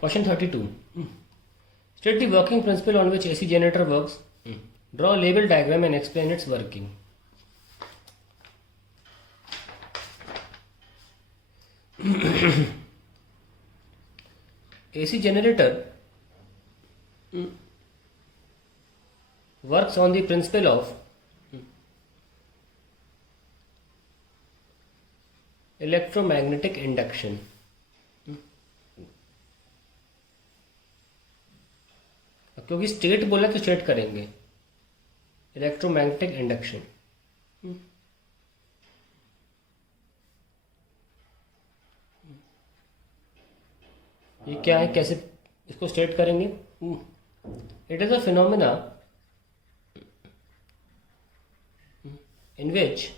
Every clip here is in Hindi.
Question 32. State the working principle on which AC generator works. Draw a label diagram and explain its working. AC generator works on the principle of electromagnetic induction. क्योंकि स्टेट बोला तो स्टेट करेंगे इलेक्ट्रोमैग्नेटिक इंडक्शन. ये क्या है, कैसे इसको स्टेट करेंगे? It is a phenomena in which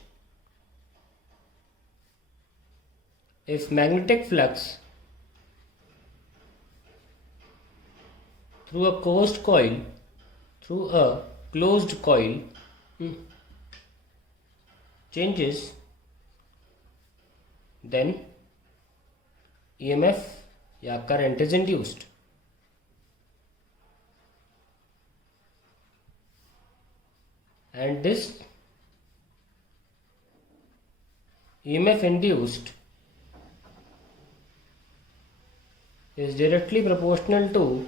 if magnetic flux through a closed coil changes, then EMF या current is induced. And this EMF induced is directly proportional to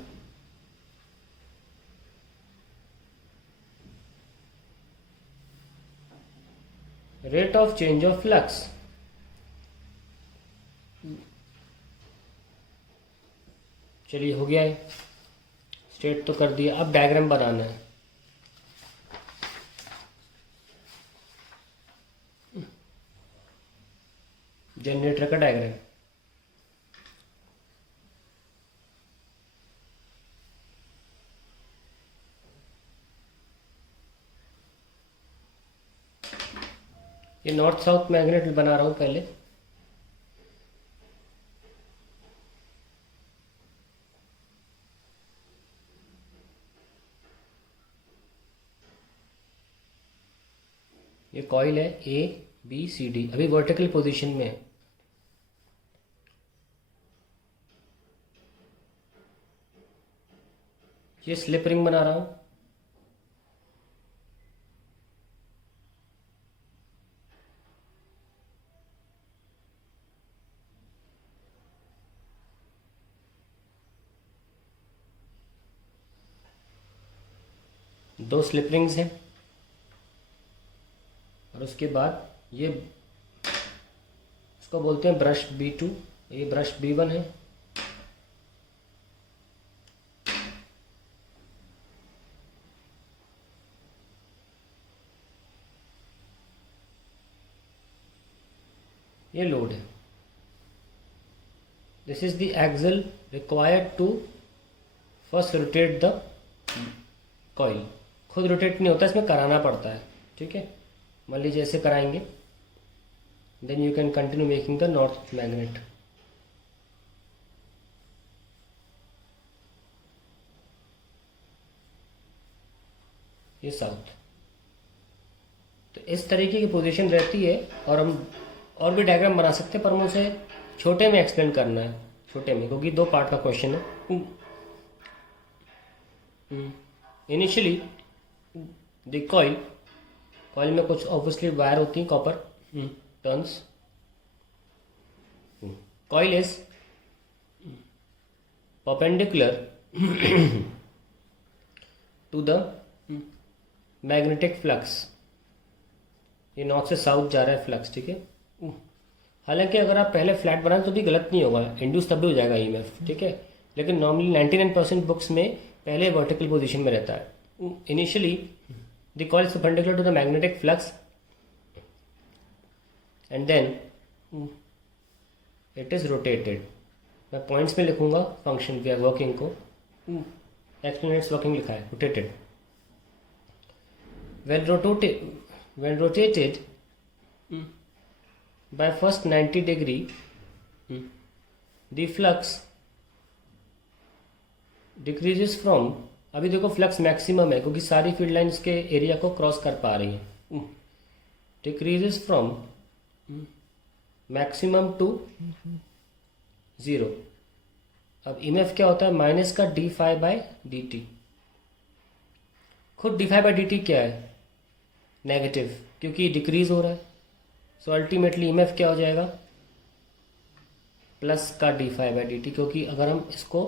rate of change of flux. चलिए हो गया है, स्टेट तो कर दिया. अब डायग्राम बनाना है. जनरेटर का डायग्राम. ये नॉर्थ साउथ मैग्नेट बना रहा हूं पहले. ये कॉइल है ए बी सी डी, अभी वर्टिकल पोजीशन में है. ये स्लिप रिंग बना रहा हूं. दो स्लिप रिंग्स हैं और उसके बाद ये इसको बोलते हैं ब्रश B2, ये ब्रश B1 है. ये लोड है. This is the axle required to first rotate the coil. खुद रोटेट नहीं होता, इसमें कराना पड़ता है. ठीक है, मान लीजिए ऐसे कराएंगे, then you can continue making the north magnet. ये साउथ. तो इस तरीके की पोजीशन रहती है. और हम और भी डायग्राम बना सकते हैं, पर मुझे छोटे में एक्सप्लेन करना है, छोटे में, क्योंकि दो पार्ट का क्वेश्चन है. इनिशियली द कॉइल में कुछ ऑब्वियसली वायर होती है, copper turns. Coil is perpendicular to the magnetic flux. ये नॉर्थ से साउथ जा रहा है फ्लक्स. ठीक है, हालांकि अगर आप पहले फ्लैट बनाएं तो भी गलत नहीं होगा, इंड्यूस तब भी हो जाएगा EMF. ठीक है, लेकिन नॉर्मली 99% बुक्स में पहले वर्टिकल पोजीशन में रहता है. Initially the coil is perpendicular to the magnetic flux and then it is rotated. मैं पॉइंट्स में लिखूंगा फंक्शन या वर्किंग को. एक्सप्लेनेट्स वर्किंग लिखा है, rotated. when rotated by first 90 degree, the flux decreases from, अभी देखो फ्लक्स मैक्सिमम है क्योंकि सारी फील्ड लाइंस के एरिया को क्रॉस कर पा रही है. Decreases from maximum to 0. अब ईएमएफ क्या होता है, माइनस का D phi by D T. खुद D phi by D T क्या है, नेगेटिव, क्योंकि डिक्रीज हो रहा है। सो अल्टीमेटली ईएमएफ क्या हो जाएगा, प्लस का D phi by D t, क्योंकि अगर हम इसको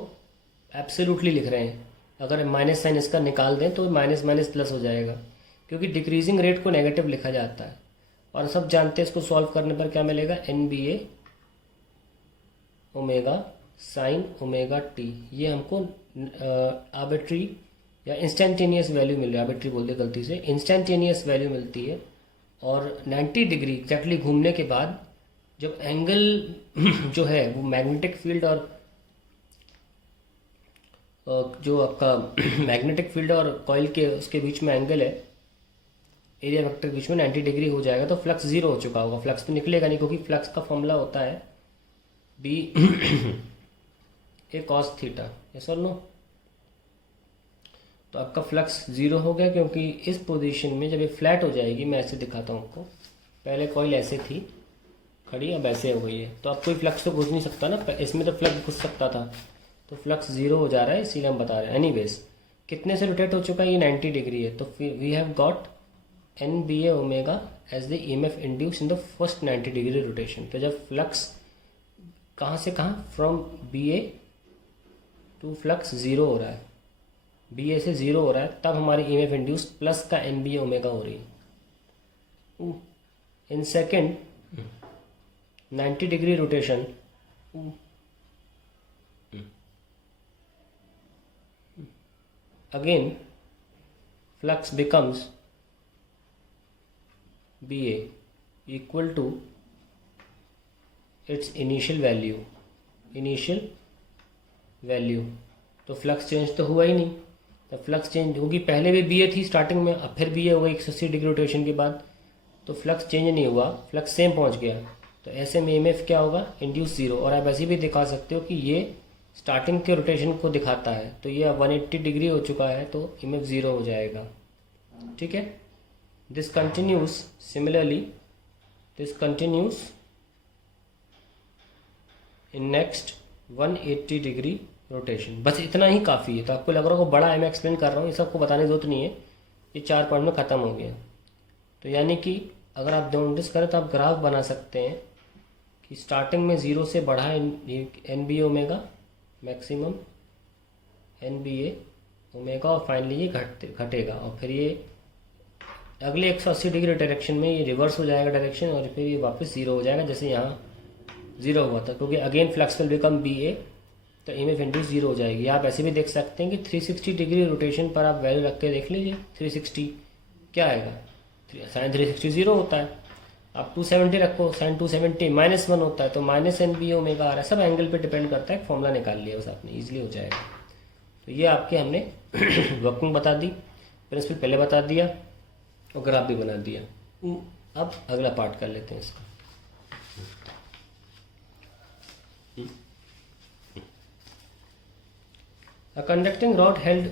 एब्सोल्युटली लिख रहे हैं, अगर माइनस साइन इसका निकाल दें तो माइनस माइनस प्लस हो जाएगा, क्योंकि डिक्रीजिंग रेट को नेगेटिव लिखा जाता है। और सब जानते हैं इसको सॉल्व करने पर क्या मिलेगा, N B A omega sine omega T. ये हमको आर्बिट्री या इंस्टेंटेनियस वैल्यू मिल रही है, आर्बिट्री बोल दिया गलती से, इंस्टेंटेनियस वैल्यू मिलती है। और 90 डिग्री एग्जैक्टली घूमने के बाद जब एंगल जो है वो मैग्नेटिक फील्ड और जो आपका मैग्नेटिक फील्ड और कॉइल के उसके बीच में एंगल है, एरिया वेक्टर के बीच में 90 डिग्री हो जाएगा, तो फ्लक्स जीरो हो चुका होगा। फ्लक्स तो निकलेगा नहीं, क्योंकि फ्लक्स का फॉर्मूला होता है बी ए कॉस थीटा, यस और नो। तो आपका फ्लक्स जीरो हो गया, क्योंकि इस पोजीशन में जब ये फ्लैट हो जाएगी, मैं ऐसे दिखाता हूँ आपको, पहले कॉइल ऐसे थी खड़ी, अब ऐसे हो गई है, तो अब कोई फ्लक्स तो घुस नहीं सकता ना, इसमें तो फ्लक्स घुस सकता था, तो फ्लक्स जीरो हो जा रहा है, इसीलिए हम बता रहे हैं। एनीवेज कितने से रोटेट हो चुका है, ये 90 डिग्री है, तो फिर we have got N B A omega as the EMF induce in the first 90 degree rotation. तो जब फ्लक्स कहाँ से कहाँ, from B A to flux zero हो रहा है, बी ए से जीरो हो रहा है, तब हमारी ईएमएफ इंड्यूस प्लस का एन बी ए ओमेगा हो रही है। In second 90 degree rotation, again flux becomes BA equal to its initial value। तो फ्लक्स चेंज तो हुआ ही नहीं, तो फ्लक्स चेंज होगी, पहले भी BA थी स्टार्टिंग में, अब फिर BA हो गई 180 डिग्री रोटेशन के बाद, तो फ्लक्स चेंज नहीं हुआ, फ्लक्स सेम पहुंच गया। तो ऐसे में EMF क्या होगा, इंड्यूस जीरो। और आप ऐसे भी दिखा सकते हो कि ये स्टार्टिंग के रोटेशन को दिखाता है, तो ये अब 180 डिग्री हो चुका है, तो EMF जीरो हो जाएगा। ठीक है, this continuous similarly, this continuous in next 180 degree rotation. बस इतना ही काफ़ी है। तो आपको लग रहा होगा बड़ा है, मैं एक्सप्लेन कर रहा हूँ, ये सबको बताने की जरूरत नहीं है, ये 4 पॉइंट में ख़त्म हो गया। तो यानी कि अगर आप नोटिस करें तो आप ग्राफ बना सकते हैं कि स्टार्टिंग में जीरो से बढ़ा N B omega maximum, N B A omega, और फाइनली ये घटेगा, और फिर ये अगले 180 डिग्री डायरेक्शन में ये रिवर्स हो जाएगा डायरेक्शन, और फिर ये वापस जीरो हो जाएगा, जैसे यहाँ जीरो हुआ था, क्योंकि again flux will become B A, तो ईएमएफ इंड्यूस जीरो हो जाएगी। आप ऐसे भी देख सकते हैं कि 360 डिग्री रोटेशन पर आप वैल्यू रख के देख लीजिए, 360 क्या आएगा, साइन 360 जीरो होता है। आप 270 रखो, साइन 270 -1 होता है, तो माइनस एन बी ओमेगा आ रहा है। सब एंगल पे डिपेंड करता है, फॉर्मूला निकाल लिया बस आपने, इजीली हो जाएगा। तो ये आपके हमने वर्किंग बता दी, प्रिंसिपल पहले बता दिया, और ग्राफ भी बना दिया। अब अगला पार्ट कर लेते हैं इसका। A conducting rod held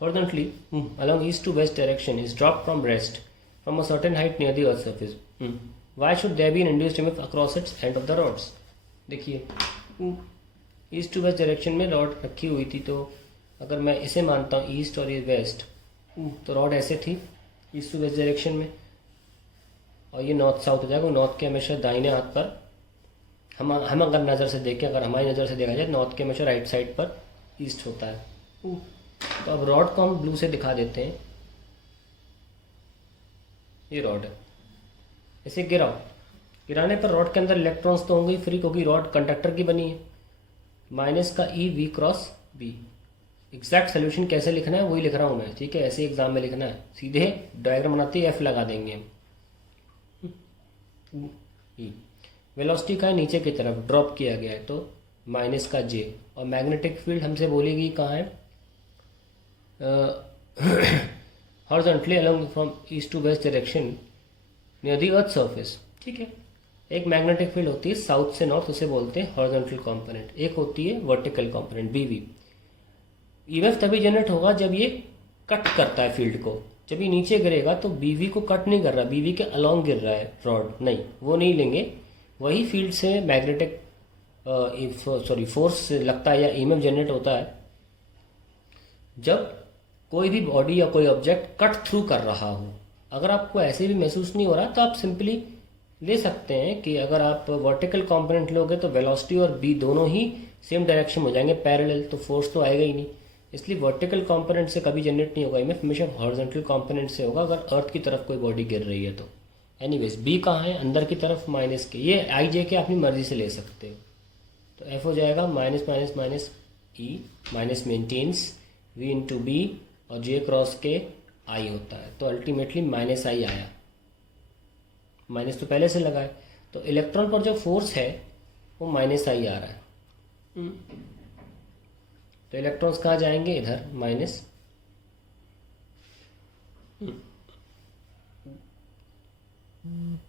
horizontally along east to west direction is dropped from rest from a certain height near the earth's surface. Why should there be an induced EMF across its end of the rods? देखिए, ईस्ट टू वेस्ट डायरेक्शन में रॉड रखी हुई थी, तो अगर मैं इसे मानता हूँ ईस्ट और ये वेस्ट, तो रॉड ऐसे थी ईस्ट टू वेस्ट डायरेक्शन में, और ये नॉर्थ साउथ हो जाएगा। नॉर्थ के हमेशा दाहिने हाथ पर, हम अगर नज़र से देखें, अगर हमारी नज़र से देखा जाए, नॉर्थ के हमेशा राइट साइड पर ईस्ट होता है। तो अब रॉड को हम ब्लू से दिखा देते हैं, ये रॉड है, इसे गिराओ, गिराने पर रॉड के अंदर इलेक्ट्रॉन्स तो होंगे फ्री, क्योंकि रॉड कंडक्टर की बनी है। माइनस का E V cross B. Exact solution कैसे लिखना है वही लिख रहा हूँ मैं, ठीक है, ऐसे एग्जाम में लिखना है, सीधे डायग्राम बनाते ही एफ लगा देंगे हम। वेलोसिटी का नीचे की तरफ ड्रॉप किया गया है, तो माइनस का जे, और मैग्नेटिक फील्ड हमसे बोलेगी कहाँ है, horizontally along from east to west direction near the earth surface. ठीक है, एक मैग्नेटिक फील्ड होती है साउथ से नॉर्थ, उसे बोलते हैं हॉरिजॉन्टल कंपोनेंट, एक होती है वर्टिकल कंपोनेंट बीवी। ईएमएफ तभी जनरेट होगा जब ये कट करता है फील्ड को, जब ये नीचे गिरेगा तो बीवी को कट नहीं कर रहा, बीवी के अलोंग गिर रहा है रॉड, नहीं वो नहीं लेंगे, वही फील्ड से मैग्नेटिक फोर्स लगता है या ईएमएफ जनरेट होता है जब कोई भी बॉडी या कोई ऑब्जेक्ट कट थ्रू कर रहा हो। अगर आपको ऐसे भी महसूस नहीं हो रहा तो आप सिंपली ले सकते हैं कि अगर आप वर्टिकल कंपोनेंट लोगे तो वेलोसिटी और बी दोनों ही सेम डायरेक्शन में हो जाएंगे पैरेलल, तो फोर्स तो आएगा ही नहीं। इसलिए वर्टिकल कंपोनेंट से कभी जनरेट नहीं होगा ईएमएफ, हमेशा हॉरिजॉन्टल कंपोनेंट से होगा अगर अर्थ की तरफ कोई बॉडी गिर रही है तो। एनीवेज बी कहाँ है, अंदर की तरफ माइनस के, ये आई जे के अपनी मर्जी से ले सकते हो। तो एफ हो जाएगा minus minus minus E minus maintenance V into B और जे क्रॉस के आई होता है, तो अल्टीमेटली माइनस आई आया। माइनस तो पहले से लगा है, तो इलेक्ट्रॉन पर जो फोर्स है वो माइनस आई आ रहा है। तो इलेक्ट्रॉन्स कहाँ जाएंगे, इधर माइनस।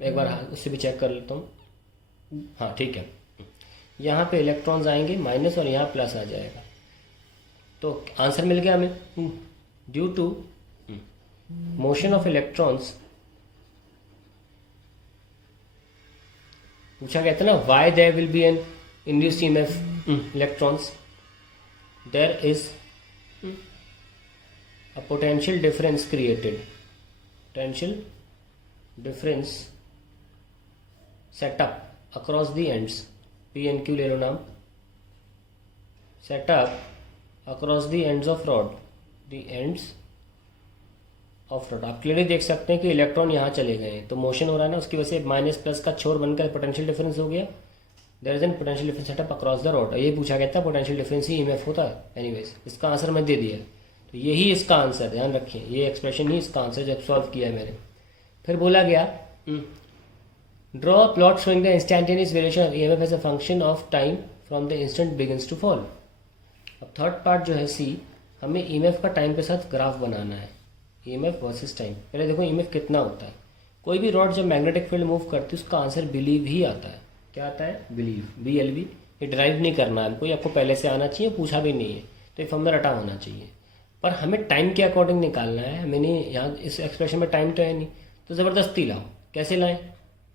एक बार उससे भी चेक कर लेता हूँ। हाँ ठीक है, यहाँ पे इलेक्ट्रॉन्स आएंगे माइनस और यहाँ प्लस आ जाएगा। तो आंसर मिल गया हमें, due to motion of electrons. पूछा गया था ना why there will be an induced EMF electrons, there is a potential difference created, potential difference set up across the ends, P N Q ले लो नाम, set up across the ends of rod, the ends of rod. आप क्लियरली देख सकते हैं कि इलेक्ट्रॉन यहाँ चले गए हैं, तो मोशन हो रहा है ना, उसकी वजह से माइनस प्लस का छोर बनकर पोटेंशियल डिफरेंस हो गया। There is an potential difference set up across the rod. ये पूछा गया था पोटेंशियल डिफरेंस ही ईएमएफ होता है। एनीवेज इसका आंसर मैं दे दिया, तो यही इसका आंसर, ध्यान रखिए ये एक्सप्रेशन ही इसका आंसर जब सॉल्व किया है मैंने। फिर बोला गया draw plot showing the instantaneous variation of EMF as a function of time from the instant begins to fall. अब थर्ड पार्ट जो है सी, हमें ईएमएफ का टाइम के साथ ग्राफ बनाना है, ईएमएफ वर्सेस टाइम। पहले देखो ईएमएफ कितना होता है। कोई भी रॉड जब मैग्नेटिक फील्ड मूव करती है उसका आंसर बिलीव ही आता है। क्या आता है, बिलीव, BLV। ये ड्राइव नहीं करना है हमको, आपको पहले से आना चाहिए, पूछा भी नहीं है, तो ये फॉर्मूला रटा होना चाहिए। पर हमें टाइम के अकॉर्डिंग निकालना है। मैंने यहाँ इस एक्सप्रेशन में टाइम तो है नहीं, तो ज़बरदस्ती लाओ। कैसे लाएं,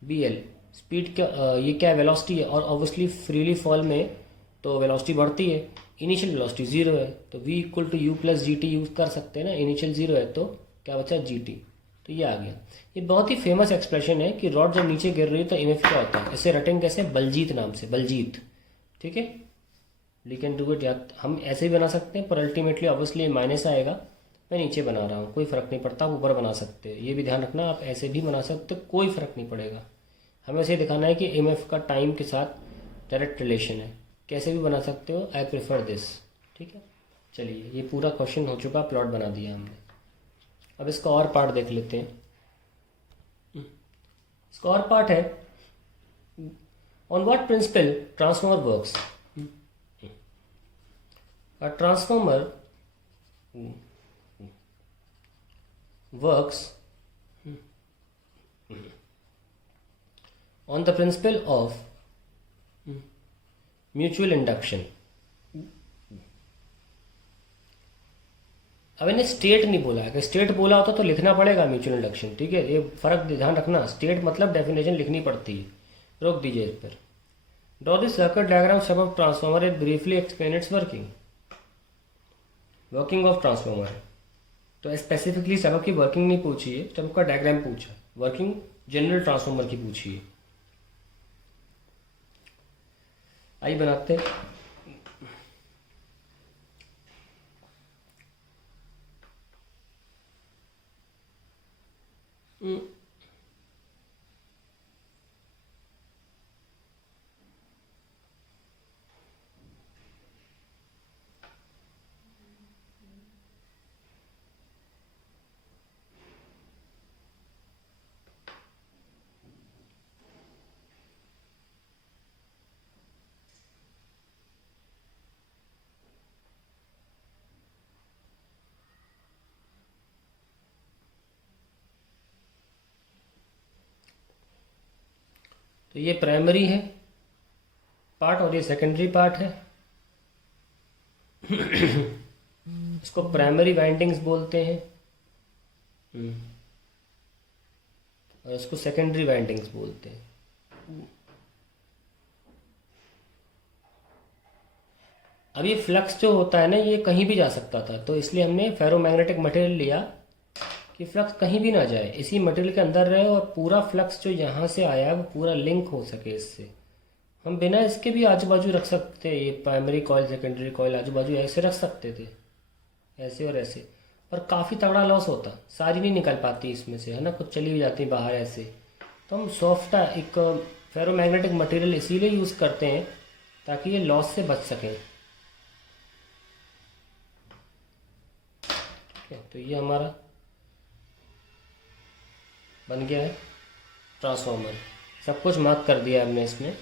BL स्पीड का ये क्या है, वेलोसिटी है, और ऑब्वियसली फ्रीली फॉल में तो वेलोसिटी बढ़ती है, इनिशियल वेलोसिटी 0 है, तो V equal to U plus G T use कर सकते हैं ना। इनिशियल 0 है तो क्या बचा, GT, तो ये आ गया। ये बहुत ही फेमस एक्सप्रेशन है कि रॉड जब नीचे गिर रही है तो ईएमएफ क्या होता है। ऐसे रटेंगे कैसे, बलजीत नाम से, बलजीत, ठीक है। वी कैन डू इट, या हम ऐसे भी बना सकते हैं, पर अल्टीमेटली ऑब्वियसली माइनस आएगा। मैं नीचे बना रहा हूँ, कोई फ़र्क नहीं पड़ता, आप ऊपर बना सकते हैं, ये भी ध्यान रखना। आप ऐसे भी बना सकते हो, कोई फ़र्क नहीं पड़ेगा। हमें ऐसे दिखाना है कि ईएमएफ का टाइम के साथ डायरेक्ट रिलेशन है। कैसे भी बना सकते हो, आई प्रेफर दिस, ठीक है। चलिए ये पूरा क्वेश्चन हो चुका, प्लॉट बना दिया हमने। अब इसका और पार्ट देख लेते हैं। इसका और पार्ट है, on what principle transformer works. A transformer works on the principle of mutual induction। अब इन्हें स्टेट नहीं बोला है, कि स्टेट बोला होता तो लिखना पड़ेगा म्यूचुअल इंडक्शन, ठीक है। ये फर्क ध्यान रखना, स्टेट मतलब डेफिनेशन लिखनी पड़ती है। रोक दीजिए इस पर। Draw this circuit diagram step of transformer it briefly explain it's working of transformer. तो स्पेसिफिकली स्टेप की वर्किंग नहीं पूछी है, स्टेप का डायग्राम पूछा, वर्किंग जनरल ट्रांसफॉर्मर की पूछी है। आइए बनाते हैं। तो ये प्राइमरी है पार्ट और ये सेकेंडरी पार्ट है। इसको प्राइमरी वाइंडिंग्स बोलते हैं और इसको सेकेंडरी वाइंडिंग्स बोलते हैं। अब ये फ्लक्स जो होता है ना, ये कहीं भी जा सकता था, तो इसलिए हमने फेरोमैग्नेटिक मटेरियल लिया कि फ्लक्स कहीं भी ना जाए, इसी मटेरियल के अंदर रहे और पूरा फ्लक्स जो यहाँ से आया है वो पूरा लिंक हो सके इससे। हम बिना इसके भी आजू बाजू रख सकते, ये प्राइमरी कॉइल सेकेंडरी कॉइल आजू बाजू ऐसे रख सकते थे, ऐसे और ऐसे, पर काफ़ी तगड़ा लॉस होता, सारी नहीं निकल पाती इसमें से, है ना, कुछ चली भी जाती बाहर ऐसे। तो हम सॉफ्ट एक फेरोमैग्नेटिक मटेरियल इसीलिए यूज़ करते हैं ताकि ये लॉस से बच सकें। तो ये हमारा बन गया है ट्रांसफार्मर, सब कुछ मार्क कर दिया हमने इसमें।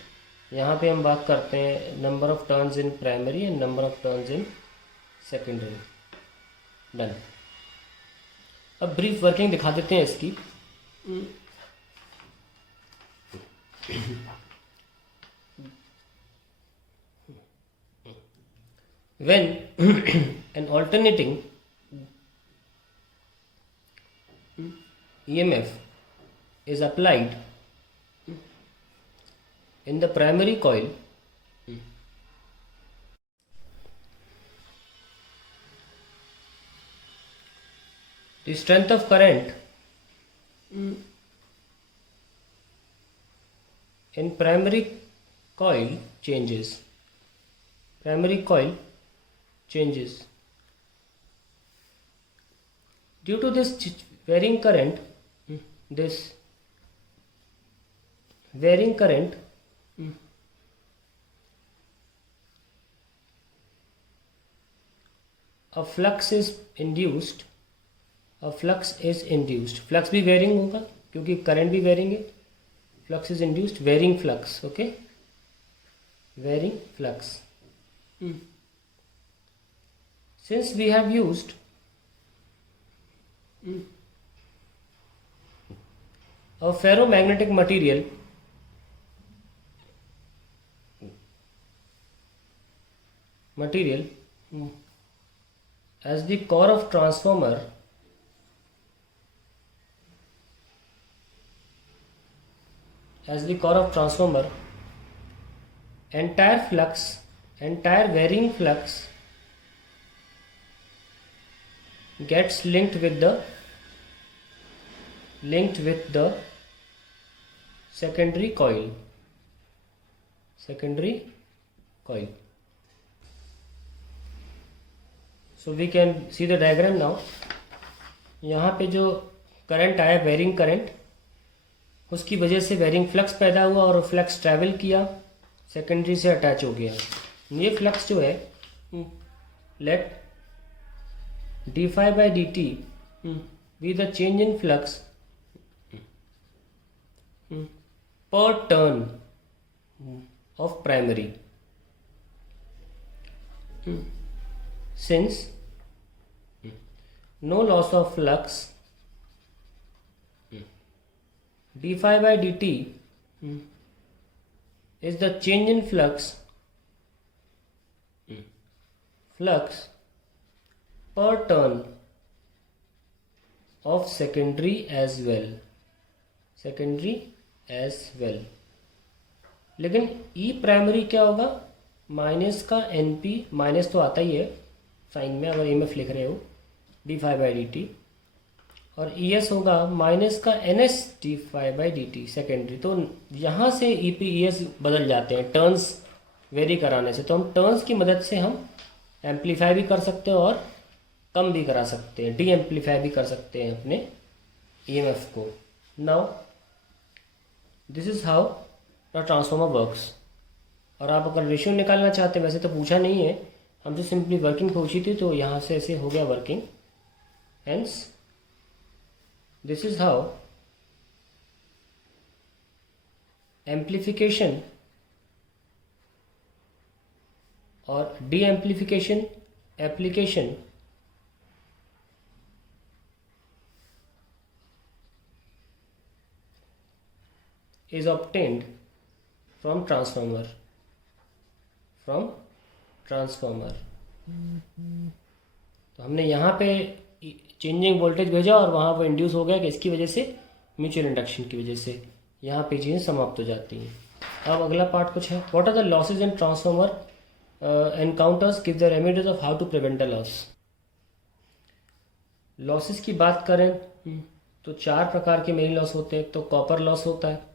यहाँ पे हम बात करते हैं number of turns in primary and number of turns in secondary. Done. अब ब्रीफ वर्किंग दिखा देते हैं इसकी। when an alternating EMF is applied in the primary coil, the strength of current in primary coil changes. Primary coil changes. Due to this varying current, a flux is induced. Flux भी वेरिंग होगा क्योंकि करंट भी वेरिंग है। Flux is induced, varying flux, okay, varying flux. Since we have used a ferromagnetic material as the core of transformer, entire varying flux gets linked with the secondary coil. So we can see the diagram now. यहाँ पे जो करंट आया, वेरिंग करंट, उसकी वजह से वेरिंग फ्लक्स पैदा हुआ और फ्लक्स ट्रैवल किया, सेकेंडरी से अटैच हो गया। ये फ्लक्स जो है, late d∅dt be the change in flux per turn of primary, since no loss of flux, d∅dt is the change in flux per turn of secondary as well. लेकिन ई प्राइमरी क्या होगा, माइनस का NP, माइनस तो आता ही है साइन में अगर EMF लिख रहे हो, d∅dt, और ES होगा माइनस का NS d∅dt सेकेंडरी। तो यहाँ से EP ES बदल जाते हैं टर्न्स वेरी कराने से। तो हम टर्न्स की मदद से हम एम्पलीफाई भी कर सकते हैं और कम भी करा सकते हैं, डी एम्पलीफाई भी कर सकते हैं अपने EMF को। Now this is how the transformer works. और आप अगर रेशियो निकालना चाहते हैं, वैसे तो पूछा नहीं है, हमसे सिंपली वर्किंग पूछी थी, तो यहाँ से ऐसे हो गया working. Hence this is how amplification और deamplification application is obtained from transformer. तो हमने यहाँ पे चेंजिंग वोल्टेज भेजा और वहाँ पर इंड्यूस हो गया कि इसकी वजह से, म्यूचुअल इंडक्शन की वजह से यहाँ पे चीज़ें समाप्त हो जाती हैं। अब अगला पार्ट कुछ है, what are the losses in transformer encounters give the remedies of how to prevent the loss. Losses की बात करें तो 4 प्रकार के मेन लॉस होते हैं। तो कॉपर लॉस होता है,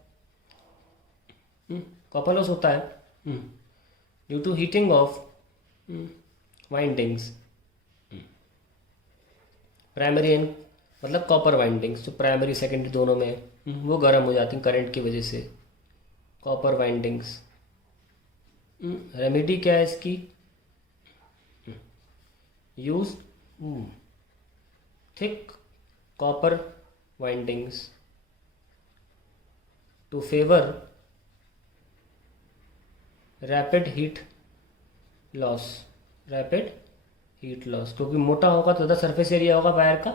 कॉपर लॉस होता है due to heating of windings, primary and मतलब कॉपर वाइंडिंग्स जो प्राइमरी सेकेंडरी दोनों में वो गर्म हो जाती हैं करंट की वजह से, कॉपर वाइंडिंग्स। रेमेडी क्या है इसकी? Use thick copper windings to favour rapid heat loss, rapid heat loss, क्योंकि मोटा होगा तो ज़्यादा सरफेस एरिया होगा वायर का,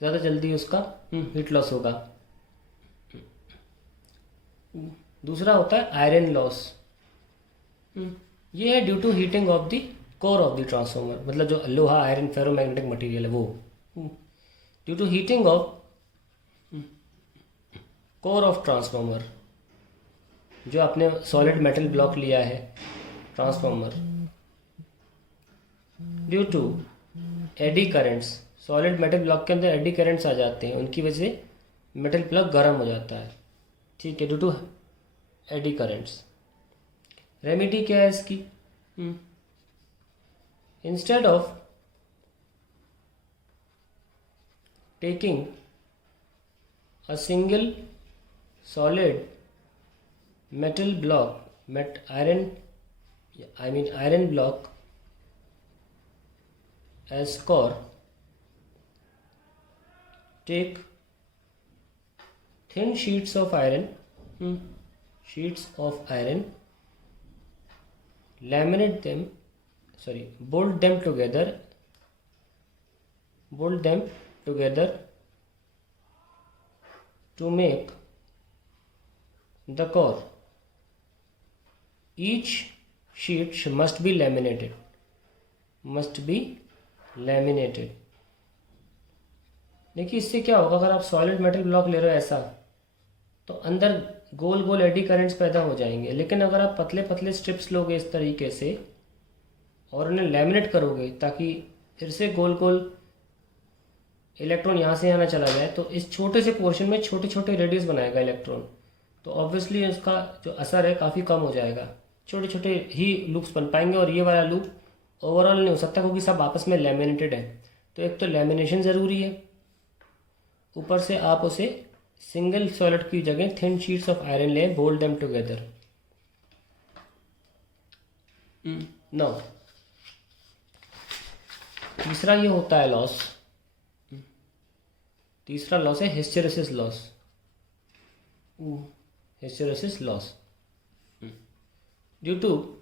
ज़्यादा जल्दी उसका हीट लॉस होगा। दूसरा होता है आयरन लॉस, ये है due to heating of the core of the transformer, मतलब जो लोहा आयरन फेरोमैग्नेटिक मटेरियल है वो, due to heating of core of transformer, जो आपने सॉलिड मेटल ब्लॉक लिया है transformer, due to eddy currents, solid metal block के अंदर एडी करंट्स आ जाते हैं, उनकी वजह से मेटल ब्लॉक गर्म हो जाता है, ठीक है, due to eddy currents. Remedy क्या है इसकी? Instead of taking a single solid metal block, iron block as core, take thin sheets of iron, laminate them, bolt them together to make the core. Each sheet must be laminated. देखिए इससे क्या होगा, अगर आप सॉलिड मेटल ब्लॉक ले रहे हो ऐसा तो अंदर गोल गोल एडी करंट्स पैदा हो जाएंगे, लेकिन अगर आप पतले पतले स्ट्रिप्स लोगे इस तरीके से और उन्हें लैमिनेट करोगे ताकि फिर से गोल गोल इलेक्ट्रॉन यहाँ से यहाँ ना चला जाए, तो इस छोटे से पोर्शन में छोटे छोटे रेडियस बनाएगा इलेक्ट्रॉन, तो ऑब्वियसली उसका जो असर है काफ़ी कम हो जाएगा, छोटे छोटे ही लूप्स बन पाएंगे और ये वाला लूप ओवरऑल नहीं हो सकता क्योंकि सब आपस में लैमिनेटेड है। तो एक तो लैमिनेशन ज़रूरी है, ऊपर से आप उसे सिंगल सॉलिड की जगह थिन शीट्स ऑफ आयरन लें, बोल्ड देम टुगेदर। नाउ तीसरा ये होता है लॉस, तीसरा लॉस है hysteresis loss. Hysteresis loss due to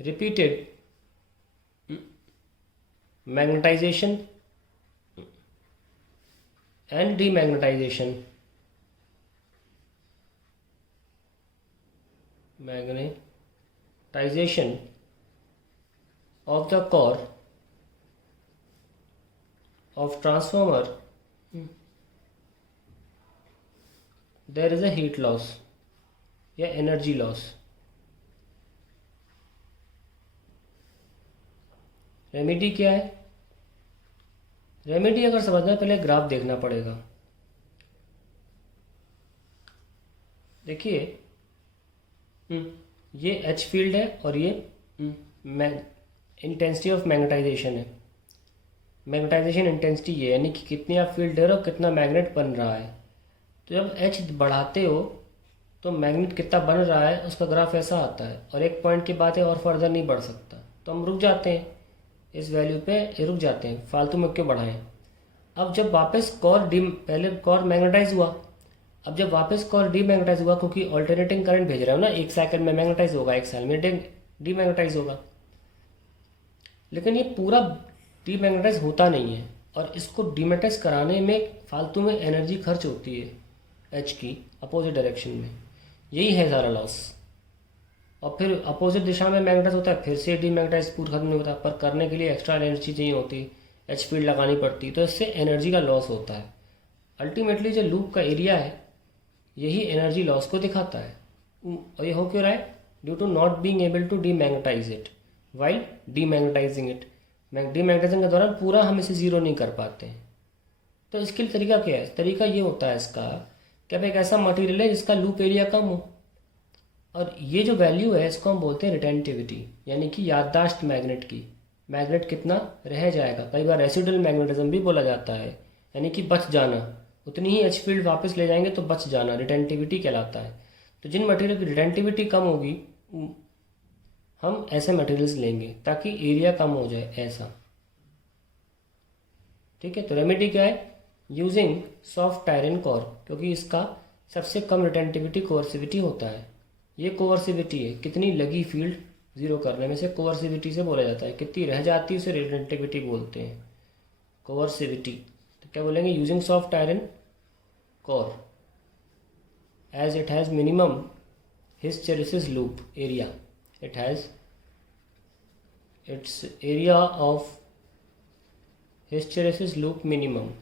repeated magnetization and demagnetization, of the core of transformer, there is a heat loss या एनर्जी लॉस। रेमेडी क्या है? रेमेडी अगर समझना पहले ग्राफ देखना पड़ेगा। देखिए ये एच फील्ड है और ये इंटेंसिटी ऑफ मैग्नेटाइजेशन है, मैग्नेटाइजेशन इंटेंसिटी ये यानी कि कितनी आप फील्ड दे रहे हो, कितना मैग्नेट बन रहा है। तो जब एच बढ़ाते हो तो मैग्नेट कितना बन रहा है उसका ग्राफ ऐसा आता है, और एक पॉइंट की बात है और फर्दर नहीं बढ़ सकता, तो हम रुक जाते हैं इस वैल्यू पे, रुक जाते हैं, फालतू में क्यों बढ़ाएं। अब जब वापस पहले कोर मैग्नेटाइज हुआ, अब जब वापस कोर डीमैग्नेटाइज हुआ, क्योंकि ऑल्टरनेटिंग करंट भेज रहा हूँ ना, 1 सेकंड में मैग्नेटाइज होगा, 1 साल में डीमैग्नेटाइज होगा, लेकिन ये पूरा डीमैग्नेटाइज होता नहीं है, और इसको डीमैग्नेटाइज कराने में फालतू में एनर्जी खर्च होती है एच की अपोजिट डायरेक्शन में, यही है सारा लॉस। और फिर अपोजिट दिशा में मैग्नेटाइज होता है, फिर से डीमैग्नेटाइज पूरा खत्म नहीं होता, पर करने के लिए एक्स्ट्रा एनर्जी चाहिए होती, एच फील्ड लगानी पड़ती, तो इससे एनर्जी का लॉस होता है। अल्टीमेटली जो लूप का एरिया है यही एनर्जी लॉस को दिखाता है। और ये हो क्यों रहा है? Due to not being able to demagnetise it while demagnetising it. Demagnetising के दौरान पूरा हम इसे ज़ीरो नहीं कर पाते हैं। तो इसके लिए तरीका क्या है? तरीका ये होता है इसका कि अब एक ऐसा मटेरियल है जिसका लूप एरिया कम हो, और ये जो वैल्यू है इसको हम बोलते हैं रिटेंटिविटी, यानी कि याददाश्त मैग्नेट की। मैग्नेट कितना रह जाएगा, कई बार रेसिडुअल मैग्नेटिज्म भी बोला जाता है, यानी कि बच जाना, उतनी ही एच फील्ड वापस ले जाएंगे तो बच जाना, रिटेंटिविटी कहलाता है। तो जिन मटेरियल की रिटेंटिविटी कम होगी हम ऐसे मटेरियल्स लेंगे ताकि एरिया कम हो जाए, ऐसा। ठीक है, तो रेमेडी क्या है? यूजिंग सॉफ्ट आयरन कोर, क्योंकि इसका सबसे कम रिटेंटिविटी कोअर्सिविटी होता है। ये कोअर्सिविटी है, कितनी लगी फील्ड ज़ीरो करने में से कोअर्सिविटी से बोला जाता है, कितनी रह जाती है उसे रिटेंटिविटी बोलते हैं, कोअर्सिविटी। तो क्या बोलेंगे? Using soft iron core as it has minimum hysteresis loop area, it has its area of hysteresis loop minimum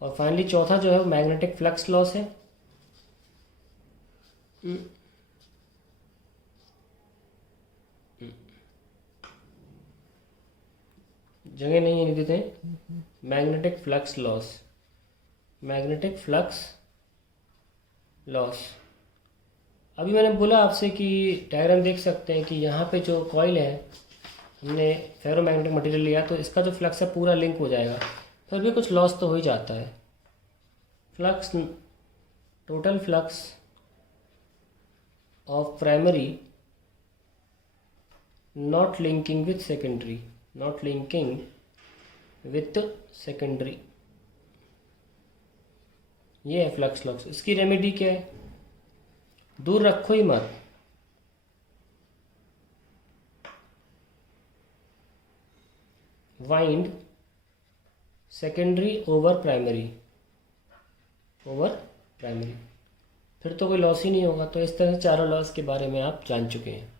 और फाइनली चौथा जो है मैग्नेटिक फ्लक्स लॉस है। जगह नहीं है, देते हैं magnetic flux loss, magnetic flux loss. अभी मैंने बोला आपसे कि डायग्राम देख सकते हैं कि यहाँ पे जो कॉइल है, हमने फेरोमैग्नेटिक मटेरियल लिया तो इसका जो फ्लक्स है पूरा लिंक हो जाएगा, फिर भी कुछ लॉस तो हो ही जाता है। Flux, total flux of primary not linking with secondary, not linking with secondary, ये है फ्लक्स लॉस। इसकी रेमेडी क्या है? दूर रखो ही मत, वाइंड सेकेंडरी ओवर प्राइमरी, फिर तो कोई लॉस ही नहीं होगा। तो इस तरह से चारों लॉस के बारे में आप जान चुके हैं।